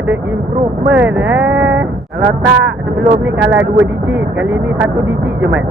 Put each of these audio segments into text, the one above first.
ada improvement Kalau tak, sebelum ni kalah 2 digit. Kali ni 1 digit je, Mat.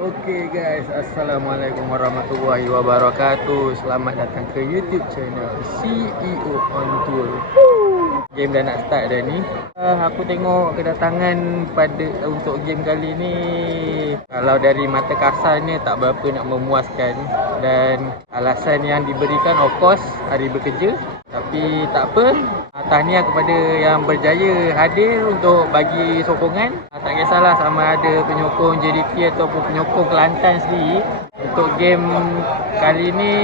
Okay guys, Assalamualaikum warahmatullahi wabarakatuh. Selamat datang ke YouTube channel CEO on Tour. Game dah nak start dah ni. Aku tengok kedatangan untuk game kali ni, kalau dari mata kasarnya tak berapa nak memuaskan. Dan alasan yang diberikan of course hari bekerja. Tapi tak apa, tahniah kepada yang berjaya hadir untuk bagi sokongan. Tak kisahlah sama ada penyokong JDT ataupun penyokong Kelantan sendiri. Untuk game kali ni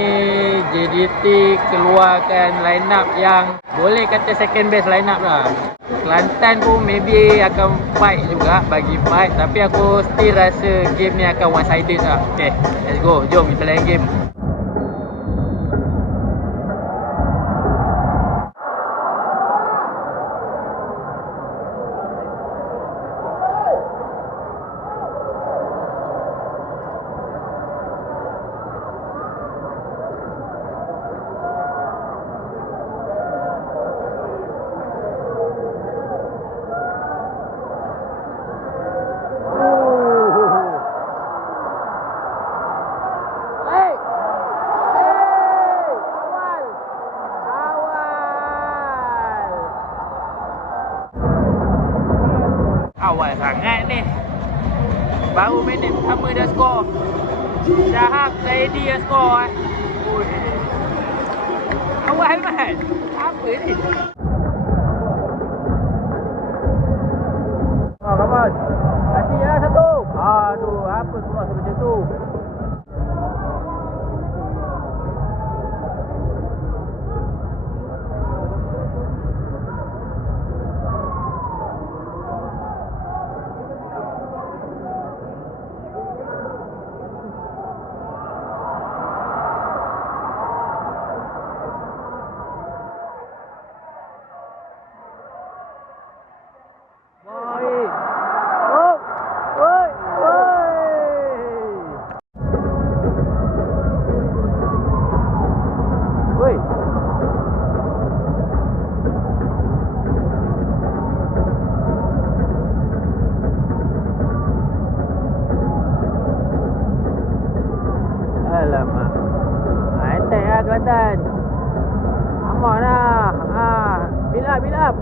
JDT keluarkan line up yang boleh kata second best line up lah. Kelantan pun maybe akan fight juga, bagi fight. Tapi aku still rasa game ni akan one sided lah. Okay, let's go, jom kita lain game. Awal sangat ni. Baru minit pertama dah skor. Syahab Zaidi dah skor. Awal man. Apa ni? Come on. Kasih ya satu. Aduh, apa semua macam tu? Alamak. Attack lah Kelantan. Aman lah. Build up.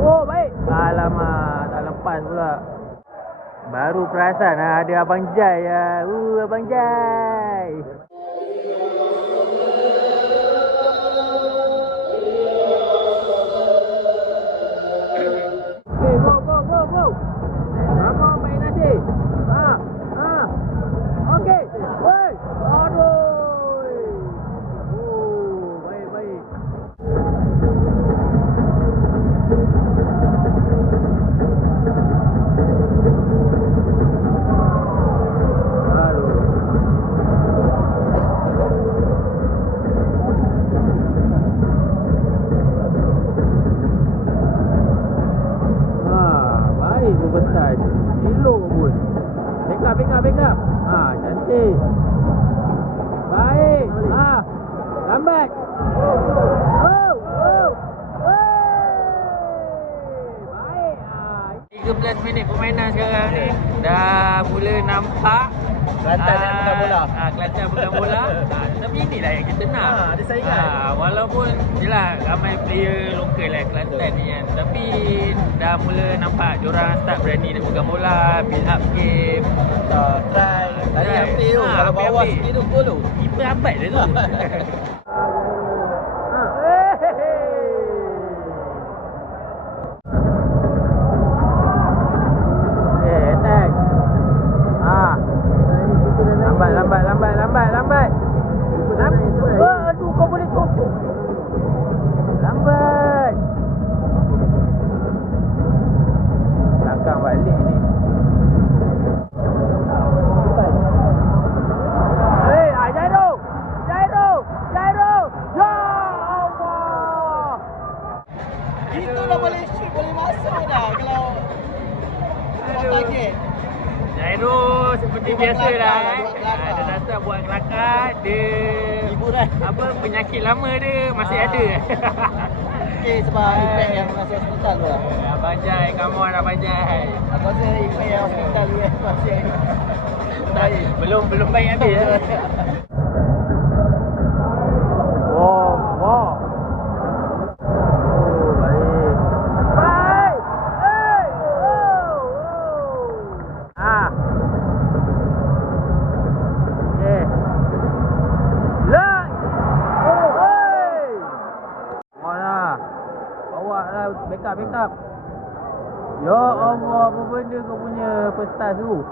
Oh, baik. Alamak, tak lepas pula. Baru perasan ada Abang Jai lah. Abang Jai. Okay, go. Sama main nasi. Okay. Woi. Aduh. Baik. Superstars. Elok pun. Back up. Cantik. Baik. Lambat. Baik. 13 minit permainan sekarang ni. Dah mula nampak Kelantan yang pegang bola. Kelantan pegang bola. Tapi inilah yang kita nak. Ada saingan. Walaupun jelah ramai player lokal Kelantan ni kan. Tapi dah mula nampak diorang start berani nak pegang bola, build up game. Try. Tadi hampir tu. Kalau bawah sikit tu gol tu. Keeper abad dia tu. Lambat. Aduh, kau boleh tutup. Lambat. Belakang balik ni. Jairo. Ya Allah. Itu dah boleh shoot, boleh masuk dah kalau target. Jairo seperti biasa lah. Dia datang buat kelakar. Dia hiburan. Penyakit lama dia masih ada. Okey, sebab impact yang masuk hospital tu lah. Abang Jai, come on Abang Jai. Aku rasa impact yang hospital tu masih baik. Belum baik habis. Wow. Backup. Ya Allah, apa benda kau punya first touch tu?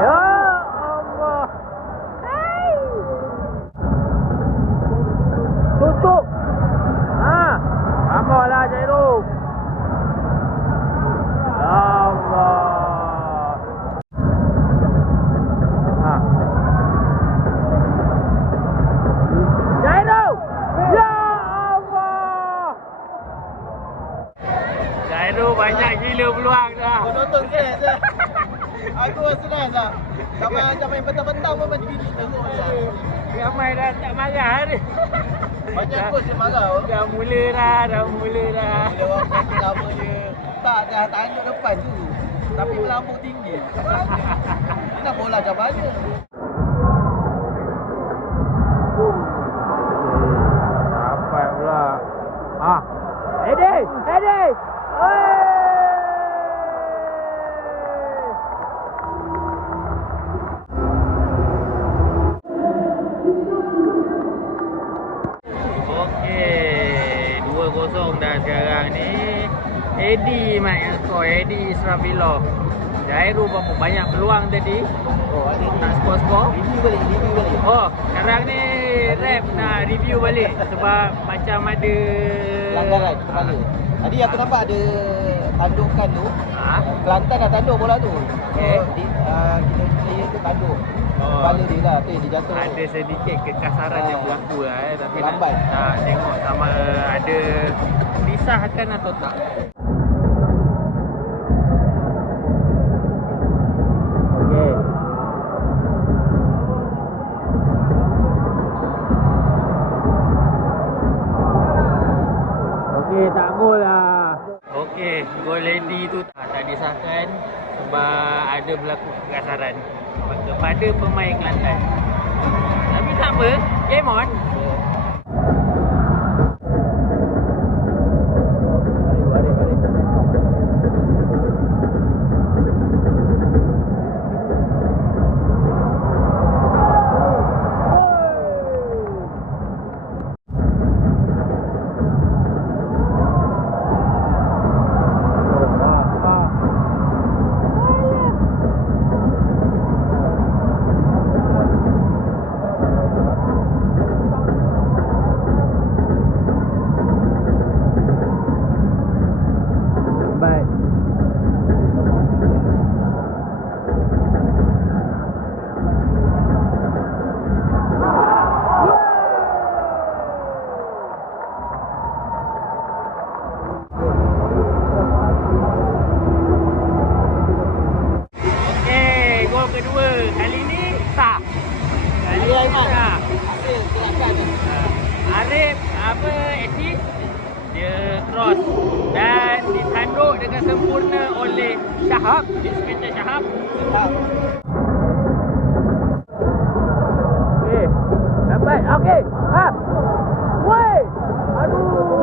Ya Allah. Tutup. Amalah Jairo. Ya Allah. Banyak gila peluang dah. Kau nonton stress je. Aku stress dah. Macam main petang-petang pun macam gini teruk je. Ramai dah tak marah ni. Banyak coach yang marah. Dah mula dah. Bila orang kata lama je. Tak, dah tanduk depan tu. Tapi melambung tinggi. Ini nak bola macam mana? Dapat pula. Eddie! Okey, 2-0 dah sekarang ni. Eddie mat yang skor. Eddie Israfilov. Jairo berapa banyak peluang tadi. Ada ni. Nak skor. Review balik. Sekarang ni rap nak review balik. Sebab macam ada pelanggaran kepala. Tadi aku nampak ada tandukan tu. Kelantan dah tanduk bola tu. Okay. Kita player tu tanduk. Kepala dia lah, tu yang dia jatuh. Ada sedikit kekasaran yang berlaku lah tapi lambat. Nak tengok sama ada disahkan atau tak. Okey. Okey, tak gol lah. Okey, gol Lady tu tak disahkan sebab ada berlaku kekasaran kepada pemain Kelantan. Tapi tak apa, game on. apa assist, dia cross dan ditanduk dengan sempurna oleh Shahab, Inspektor Shahab. Okey, lambat. Okey. Ha. Woi. Aduh.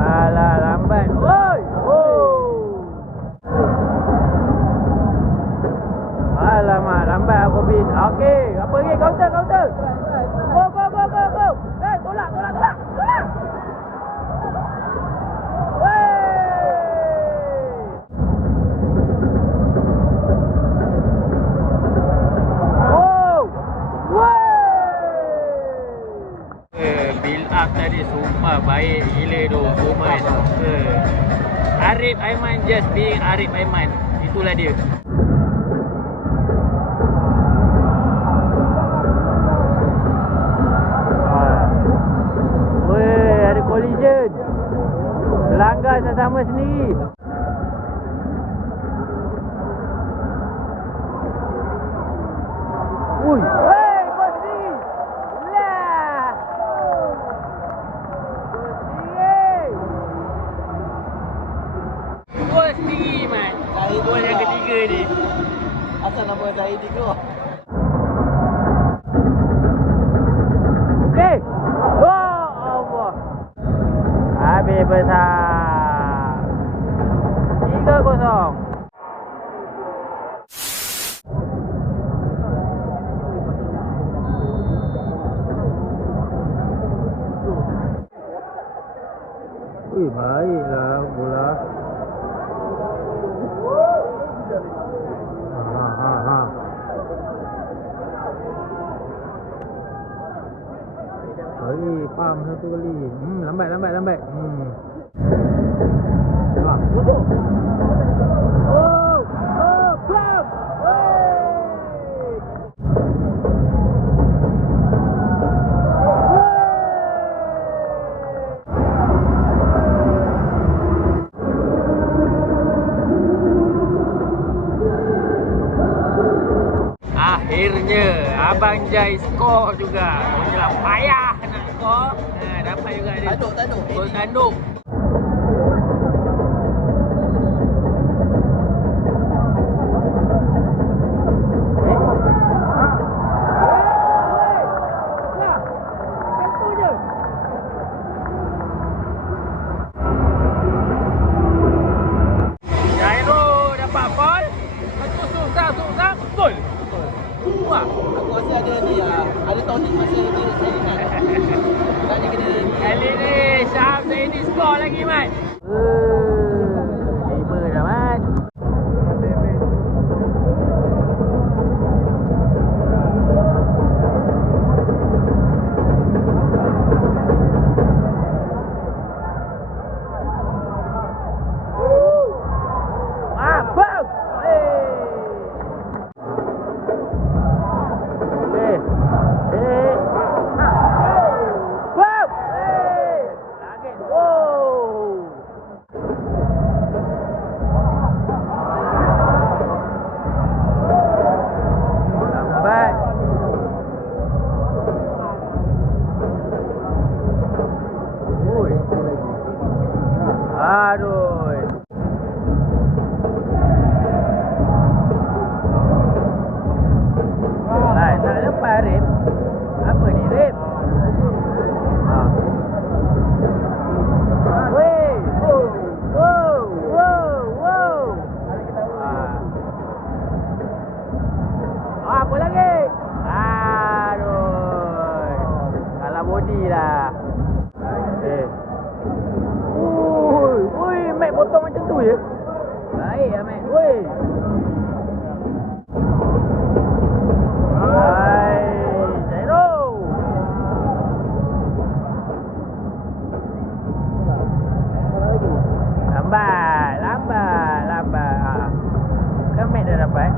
Alah, lambat. Woi. Oh. Alamak, lambat aku bin. Okey, apa lagi? Counter. Go. Tolak. Build up tadi sumpah baik gila tu Oman. Arif Aiman just being Arif Aiman. Itulah dia. Ada collision. Melanggar sesama sendiri. Ui. Hei, bos sendiri. Lah. Bos sendiri, man. Gol yang ketiga ni. Asal nama Zahidi tu. Okey. Oh, Allah. Habis besar. 3-0. Baiklah bola. Pam satu kali. Lambat. Tutup. Pam. Akhirnya Abang Jai skor juga. Menjelang payah nak skor. Dapat juga dia. Tanduk. Gol tanduk. Jairo dapat ball. Lepas susah gol. Aku rasa ada ni lah. Ada Tony masa dia saingan. Kali ni Syahab Zaini skor lagi, Mat. 5 dah, Mat. Potong macam tu je. Baik Ahmed. Woi. Hai, Jairo. Lambat. Kan Mac dah dapat.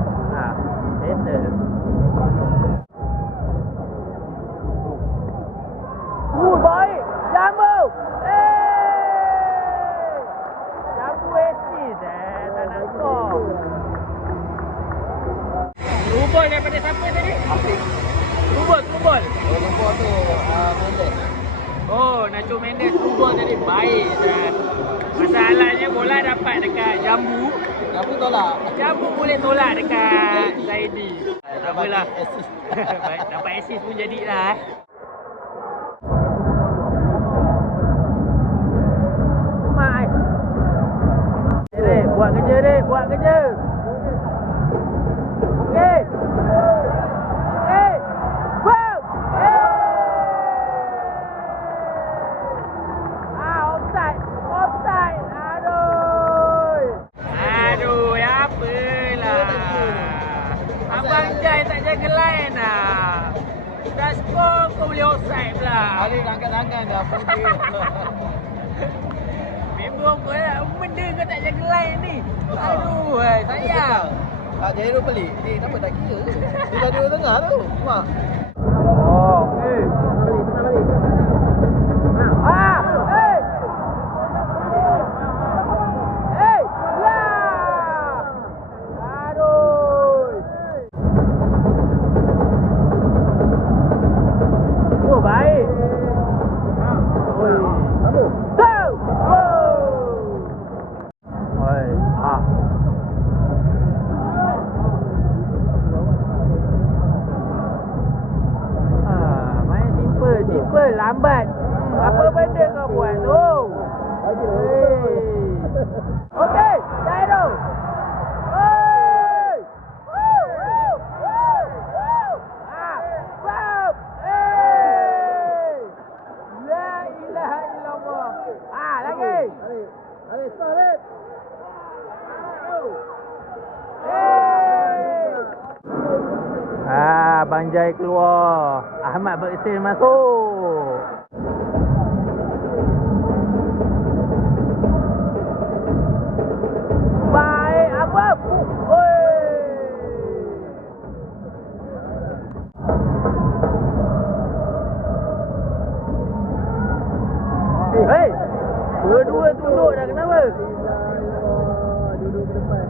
Settle. Baik. Jumbo. gol daripada siapa tadi? Afiq. Through ball. Lupa tu Mendes. Oh, Nacho Mendes through ball tadi. Baik Zat. Masalahnya bola dapat dekat Jambu. Jambu tolak. Jambu boleh tolak dekat Zaidi. Tak apalah. Assist. Dapat assist pun jadilah. Mai. Dek, buat kerja dek, buat kerja. Okey. Wow. Offside. Aduh, ya apalah. Abang Jai tak jaga line lah. Dah skor kau boleh offside pula. Hari nak angkat tangan dah punggil. Memang kau lah. Benda kau tak jaga line ni. Aduh, sayang. Tak Jairo pelik. Kenapa tak kira? Dia dah dua tengah tu. Mak. Oh, okey. Tengah balik. Lambat. Apa benda kau buat tu? Okey, Jairo. Oi! Stop! La ilaha illallah. Lagi. Hari start. Abang Jai keluar. Ahmad Bersin masuk. Baik, Abang. Hei, dua-dua tunduk dah, kenapa? Duduk ke depan.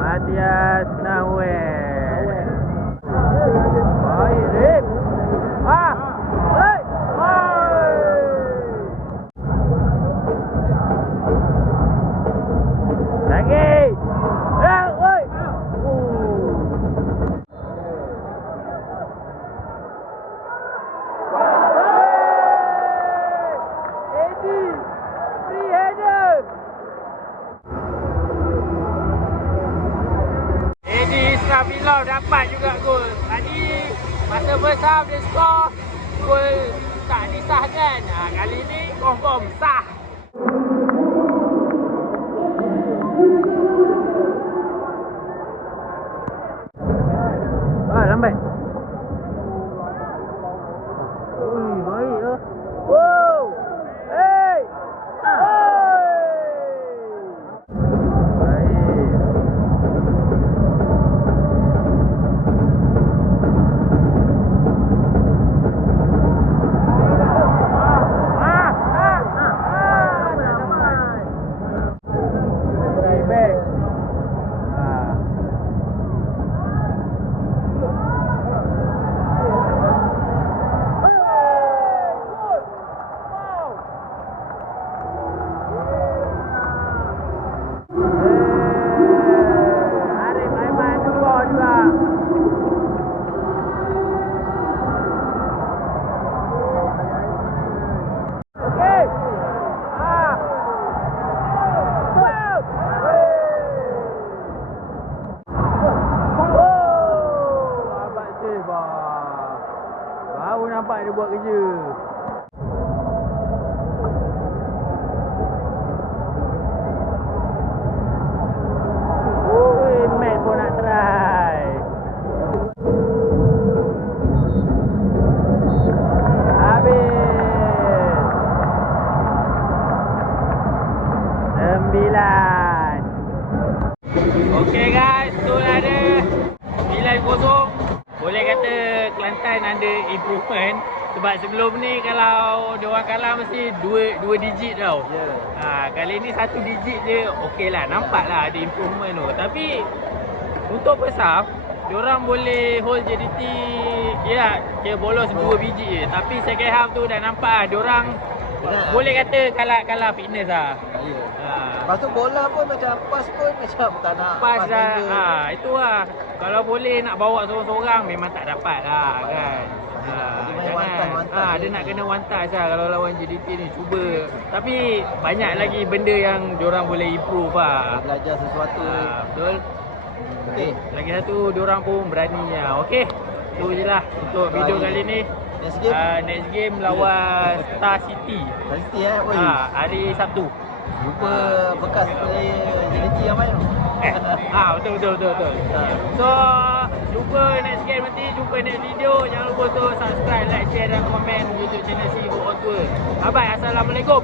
Matias Nawel. Baik, Rip. Lagi. Eddie, free header. Eddie Israfilov dapat juga gol. Tadi masa first half dia skor, gol tak disahkan. Kali ni confirm sah. Lambat. Ui, baik lah. Wow. Hey. Baru nampak dia buat kerja. benda improvement. Sebab sebelum ni kalau diorang kalah mesti dua digit tau. Kali ni 1 digit je okey lah, nampak lah ada improvement tu. Tapi untuk first half diorang boleh hold JDT ya, dia bolos 2 biji je. Tapi second half tu dah nampak lah diorang boleh kata kalah fitness lah. Lepas tu bola pun macam pas pun macam tak nak Pas dah. Itu lah. Kalau boleh nak bawa seorang-seorang memang tak dapat lah kan. Dia main one touch Dia nak kena one touch lah kalau lawan JDT ni. Cuba. Tapi banyak lagi benda yang diorang boleh improve lah. belajar sesuatu. Betul. Okey. Lagi satu diorang pun berani lah. Okey. Itu je lah untuk video kali ni. Next game Next game lawan Star City. Pasti Hari Sabtu. Lupa bekas player JDT yang main tu. Betul. So, lupa next game nanti, jumpa next video. Jangan lupa tu subscribe, like, share dan komen YouTube channel CEO On Tour. Bye bye, Assalamualaikum.